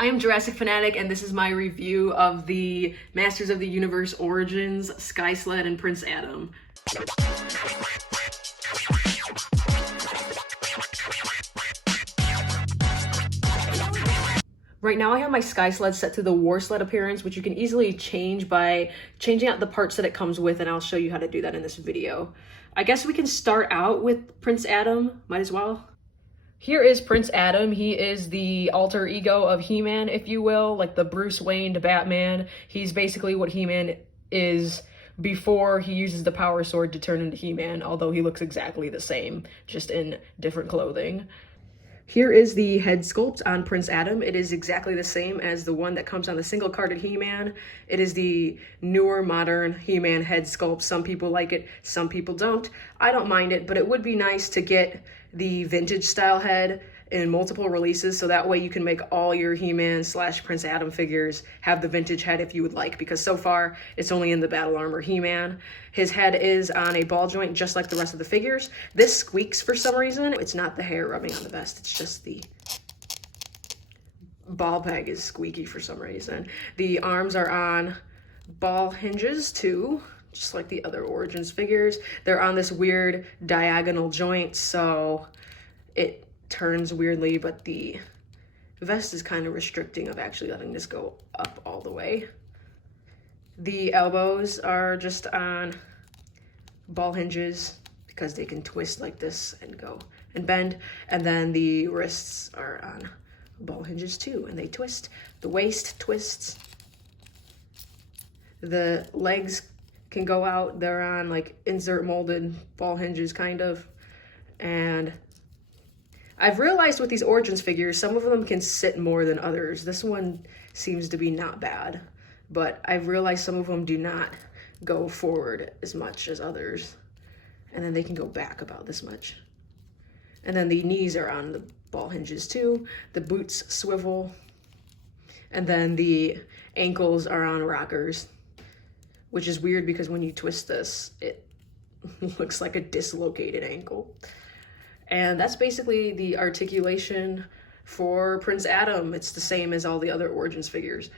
I am Jurassic Fanatic, and this is my review of the Masters of the Universe Origins, Sky Sled, and Prince Adam. Right now I have my Sky Sled set to the War Sled appearance, which you can easily change by changing out the parts that it comes with, and I'll show you how to do that in this video. I guess we can start out with Prince Adam, might as well. Here is Prince Adam. He is the alter ego of He-Man, if you will, like the Bruce Wayne to Batman. He's basically what He-Man is before he uses the power sword to turn into He-Man, although he looks exactly the same, just in different clothing. Here is the head sculpt on Prince Adam. It is exactly the same as the one that comes on the single-carded He-Man. It is the newer, modern He-Man head sculpt. Some people like it, some people don't. I don't mind it, but it would be nice to get the vintage style head in multiple releases, so that way you can make all your He-Man / Prince Adam figures have the vintage head if you would like, because so far it's only in the Battle Armor He-Man. His head is on a ball joint just like the rest of the figures. This squeaks for some reason. It's not the hair rubbing on the vest, it's just the ball peg is squeaky for some reason. The arms are on ball hinges too, just like the other Origins figures. They're on this weird diagonal joint, so it turns weirdly, but the vest is kind of restricting of actually letting this go up all the way. The elbows are just on ball hinges because they can twist like this and go and bend, and then the wrists are on ball hinges too, and they twist. The waist twists. The legs can go out. They're on like insert molded ball hinges kind of. And I've realized with these Origins figures, some of them can sit more than others. This one seems to be not bad, but I've realized some of them do not go forward as much as others. And then they can go back about this much. And then the knees are on the ball hinges too. The boots swivel. And then the ankles are on rockers, which is weird because when you twist this, it looks like a dislocated ankle. And that's basically the articulation for Prince Adam. It's the same as all the other Origins figures.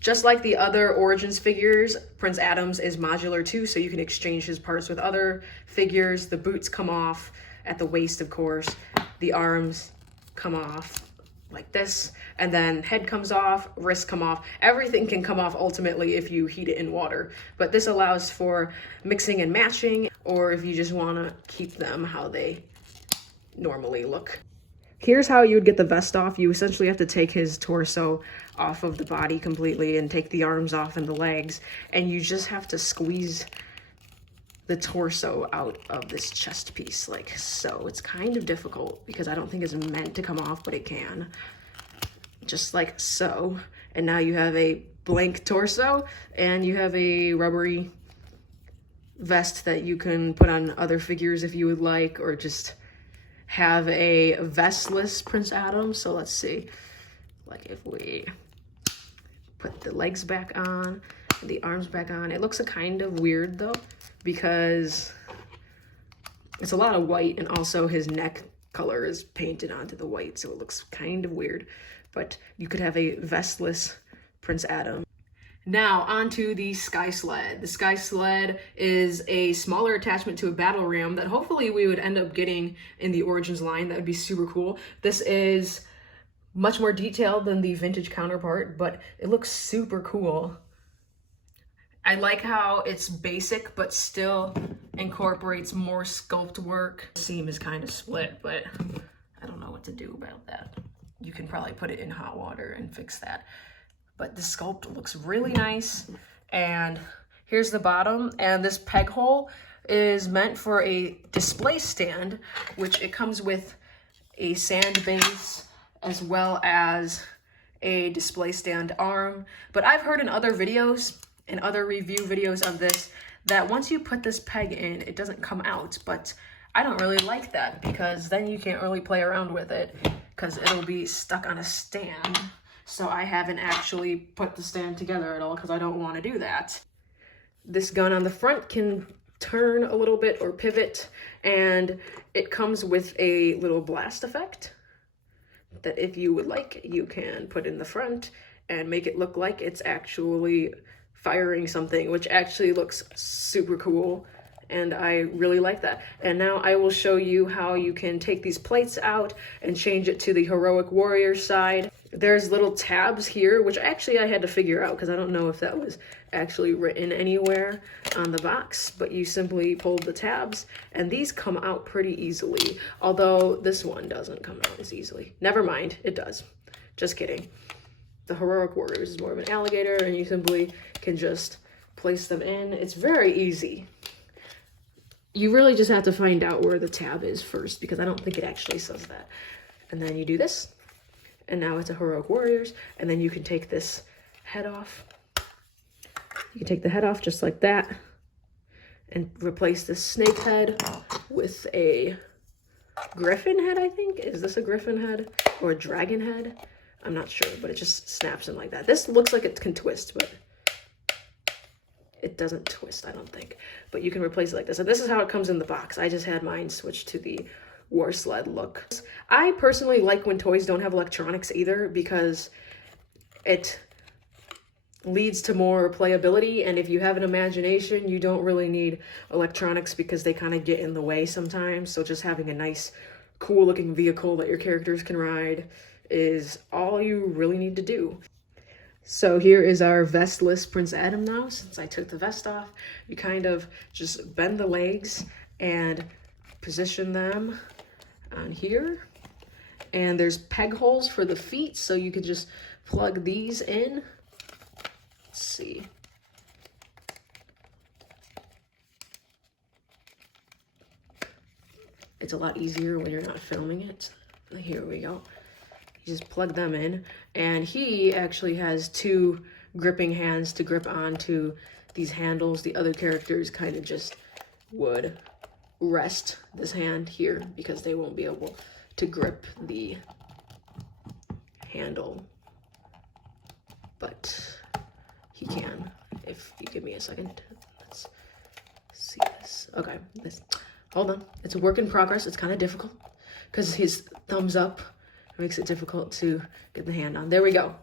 Just like the other Origins figures, Prince Adam's is modular too, so you can exchange his parts with other figures. The boots come off at the waist, of course. The arms come off like this, and then head comes off, wrists come off. Everything can come off ultimately if you heat it in water, but this allows for mixing and matching, or if you just want to keep them how they normally look. Here's how you would get the vest off. You essentially have to take his torso off of the body completely and take the arms off and the legs, and you just have to squeeze the torso out of this chest piece like so. It's kind of difficult because I don't think it's meant to come off, but it can. Just like so. And now you have a blank torso and you have a rubbery vest that you can put on other figures if you would like, or just have a vestless Prince Adam. So let's see, like if we put the legs back on and the arms back on, it looks a kind of weird though, because it's a lot of white, and also his neck color is painted onto the white, so it looks kind of weird. But you could have a vestless Prince Adam. Now onto the Sky Sled. The Sky Sled is a smaller attachment to a battle ram that hopefully we would end up getting in the Origins line. That would be super cool. This is much more detailed than the vintage counterpart, but it looks super cool. I like how it's basic, but still incorporates more sculpt work. The seam is kind of split, but I don't know what to do about that. You can probably put it in hot water and fix that. But the sculpt looks really nice. And here's the bottom, and this peg hole is meant for a display stand, which it comes with a sand base as well as a display stand arm. But I've heard in other videos, in other review videos of this, that once you put this peg in, it doesn't come out. But I don't really like that, because then you can't really play around with it because it'll be stuck on a stand. So I haven't actually put the stand together at all because I don't want to do that. This gun on the front can turn a little bit or pivot, and it comes with a little blast effect that if you would like, you can put in the front and make it look like it's actually firing something, which actually looks super cool. And I really like that. And now I will show you how you can take these plates out and change it to the heroic warrior side. There's little tabs here, which actually I had to figure out because I don't know if that was actually written anywhere on the box, but you simply pull the tabs and these come out pretty easily. Although this one doesn't come out as easily. Never mind, it does. Just kidding. The heroic warriors is more of an alligator and you simply can just place them in. It's very easy. You really just have to find out where the tab is first because I don't think it actually says that. And then you do this, and now it's a heroic warriors, and then you can take this head off. You can take the head off just like that and replace this snake head with a griffin head, I think. Is this a griffin head or a dragon head? I'm not sure, but it just snaps in like that. This looks like it can twist, but it doesn't twist, I don't think. But you can replace it like this. And this is how it comes in the box. I just had mine switched to the War Sled look. I personally like when toys don't have electronics either because it leads to more playability. And if you have an imagination, you don't really need electronics because they kind of get in the way sometimes. So just having a nice, cool looking vehicle that your characters can ride is all you really need to do. So here is our vestless Prince Adam now. Since I took the vest off, you kind of just bend the legs and position them on here. And there's peg holes for the feet, so you can just plug these in. Let's see. It's a lot easier when you're not filming it. Here we go. You just plug them in, and he actually has two gripping hands to grip onto these handles. The other characters kind of just would rest this hand here because they won't be able to grip the handle, but he can if you give me a second. Let's see this. Okay, hold on. It's a work in progress. It's kind of difficult because his thumbs up makes it difficult to get the hand on. There we go.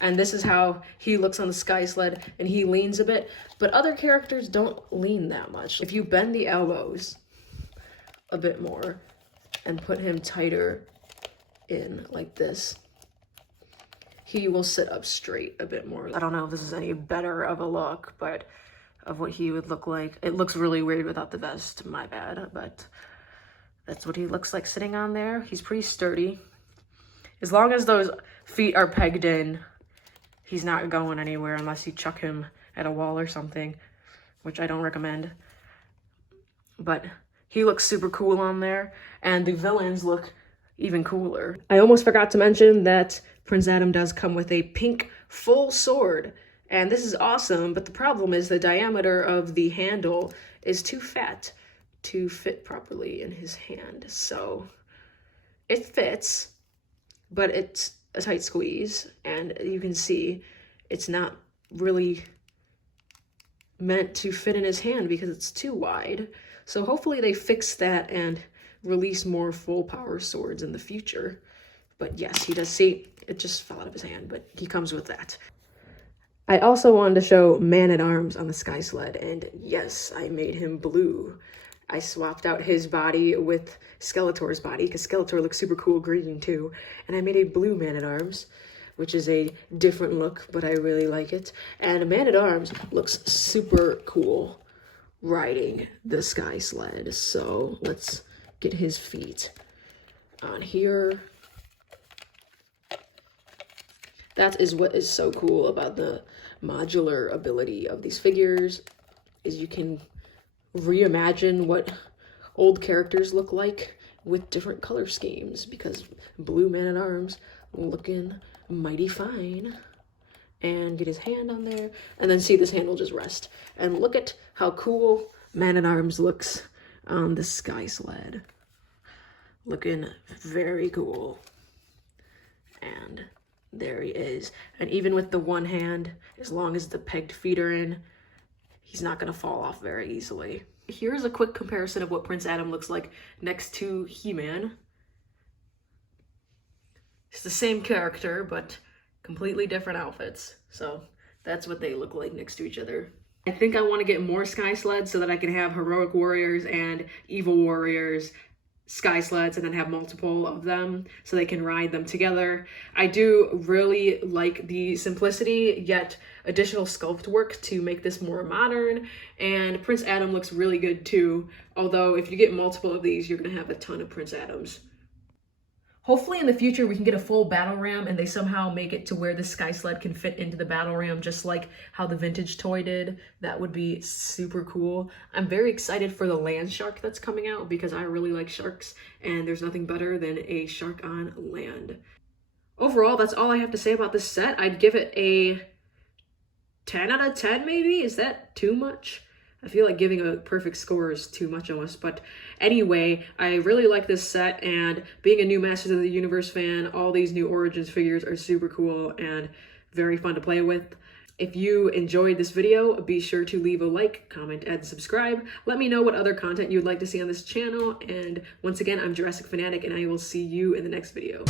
And this is how he looks on the Sky Sled, and he leans a bit, but other characters don't lean that much. If you bend the elbows a bit more and put him tighter in like this, he will sit up straight a bit more. I don't know if this is any better of a look, but of what he would look like. It looks really weird without the vest, my bad, but that's what he looks like sitting on there. He's pretty sturdy. As long as those feet are pegged in, he's not going anywhere unless you chuck him at a wall or something, which I don't recommend. But he looks super cool on there, and the villains look even cooler. I almost forgot to mention that Prince Adam does come with a pink full sword, and this is awesome, but the problem is the diameter of the handle is too fat to fit properly in his hand. So it fits, but it's a tight squeeze, and you can see it's not really meant to fit in his hand because it's too wide. So hopefully they fix that and release more full power swords in the future. But yes, he does. See, it just fell out of his hand, but he comes with that. I also wanted to show Man-at-Arms on the Sky Sled, and yes, I made him blue. I swapped out his body with Skeletor's body, because Skeletor looks super cool green too, and I made a blue Man-at-Arms, which is a different look, but I really like it. And Man-at-Arms looks super cool riding the Sky Sled, so let's get his feet on here. That is what is so cool about the modular ability of these figures, is you can reimagine what old characters look like with different color schemes, because blue Man-at-Arms looking mighty fine. And get his hand on there, and then see this handle just rest. And look at how cool Man-at-Arms looks on the Sky Sled. Looking very cool. And there he is. And even with the one hand, as long as the pegged feet are in, he's not gonna fall off very easily. Here's a quick comparison of what Prince Adam looks like next to He-Man. It's the same character, but completely different outfits. So that's what they look like next to each other. I think I want to get more Sky Sleds so that I can have Heroic Warriors and Evil Warriors Sky Sleds and then have multiple of them so they can ride them together. I do really like the simplicity yet additional sculpt work to make this more modern, and Prince Adam looks really good too, although if you get multiple of these you're gonna have a ton of Prince Adams. Hopefully in the future we can get a full battle ram and they somehow make it to where the Sky Sled can fit into the battle ram just like how the vintage toy did. That would be super cool. I'm very excited for the land shark that's coming out because I really like sharks and there's nothing better than a shark on land. Overall, that's all I have to say about this set. I'd give it a 10 out of 10 maybe? Is that too much? I feel like giving a perfect score is too much almost, but anyway, I really like this set, and being a new Masters of the Universe fan, all these new Origins figures are super cool and very fun to play with. If you enjoyed this video, be sure to leave a like, comment, and subscribe. Let me know what other content you'd like to see on this channel, and once again, I'm Jurassic Fanatic, and I will see you in the next video.